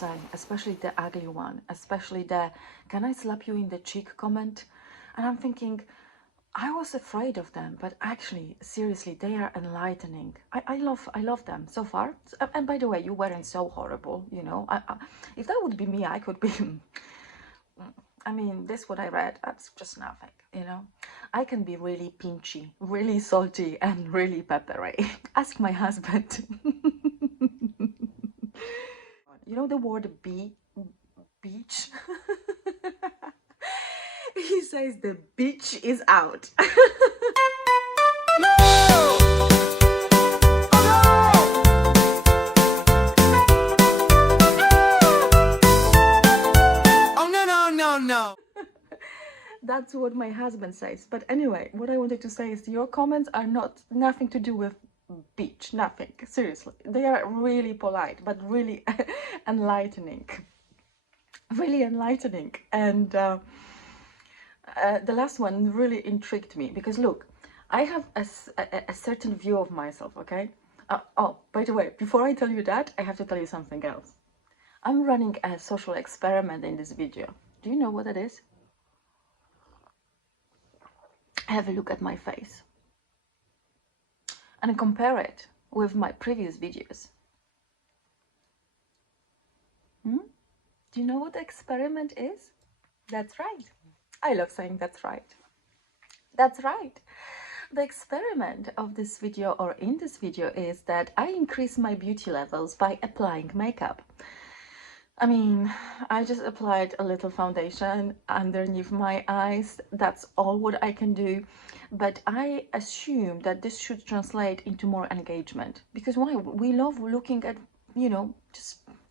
saying, especially the ugly one, especially the "can I slap you in the cheek" comment. And I'm thinking, I was afraid of them, but actually, seriously, they are enlightening. I love them so far. And by the way, you weren't so horrible, you know. If that would be me, I could be. I mean, this what I read, that's just nothing, you know. I can be really pinchy, really salty, and really peppery. Ask my husband. You know the word beach? He says the beach is out. No. That's what my husband says. But anyway, what I wanted to say is your comments are nothing to do with beach, nothing. Seriously, they are really polite, but really enlightening. Really enlightening. And the last one really intrigued me because look, I have a certain view of myself, okay? Oh, by the way, before I tell you that, I have to tell you something else. I'm running a social experiment in this video. Do you know what it is? Have a look at my face and compare it with my previous videos. Do you know what the experiment is? That's right. I love saying that's right. That's right. The experiment of this video, or in this video, is that I increase my beauty levels by applying makeup. I mean, I just applied a little foundation underneath my eyes. That's all what I can do. But I assume that this should translate into more engagement. Because why? We love looking at, you know,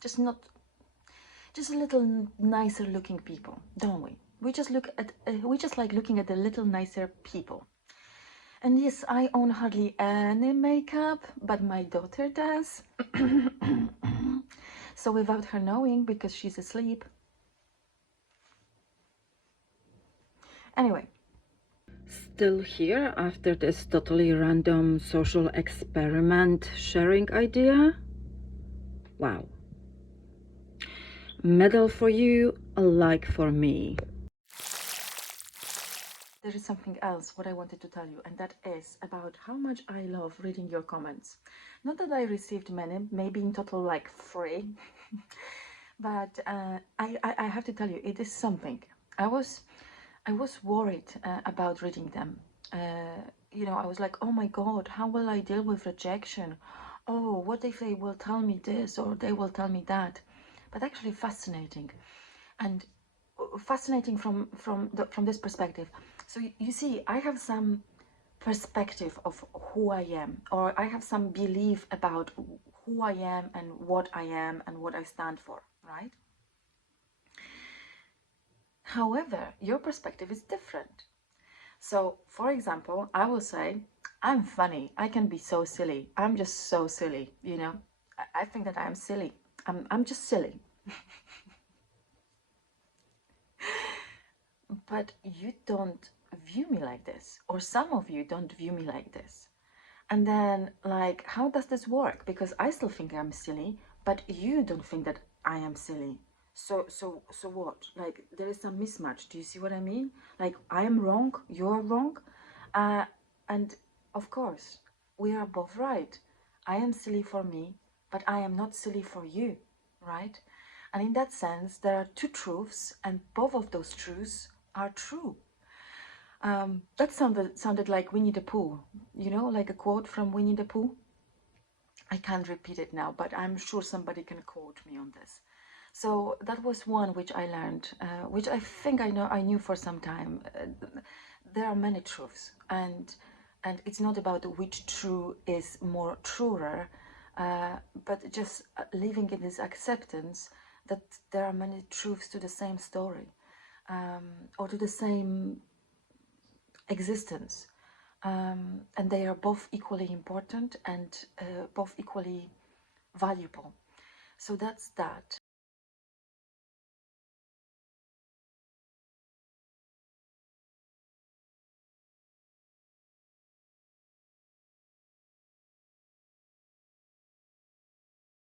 just a little nicer looking people, don't we? We just like looking at the little nicer people. And yes, I own hardly any makeup, but my daughter does. So without her knowing, because she's asleep. Anyway. Still here after this totally random social experiment sharing idea? Wow. Medal for you, a like for me. There is something else what I wanted to tell you, and that is about how much I love reading your comments. Not that I received many, maybe in total like 3, but I have to tell you, it is something. I was worried about reading them. You know, I was like, oh my God, how will I deal with rejection? Oh, what if they will tell me this or they will tell me that? But actually fascinating, and fascinating from this perspective. So you see, I have some perspective of who I am, or I have some belief about who I am and what I am and what I stand for, right? However, your perspective is different. So, for example, I will say, I'm funny. I can be so silly. I'm just so silly, you know. I think that I'm silly. I'm just silly. But you don't view me like this, or some of you don't view me like this. And then, like, how does this work? Because I still think I'm silly, but you don't think that I am silly. So what? Like, there is some mismatch. Do you see what I mean? Like, I am wrong, you're wrong. And of course, we are both right. I am silly for me, but I am not silly for you, right? And in that sense, there are 2 truths, and both of those truths are true. That sounded like Winnie the Pooh, you know, like a quote from Winnie the Pooh. I can't repeat it now, but I'm sure somebody can quote me on this. So that was one which I learned, which I think I knew for some time. There are many truths, and it's not about which true is more truer, but just living in this acceptance that there are many truths to the same story, or to the same existence, and they are both equally important and both equally valuable. So that's that.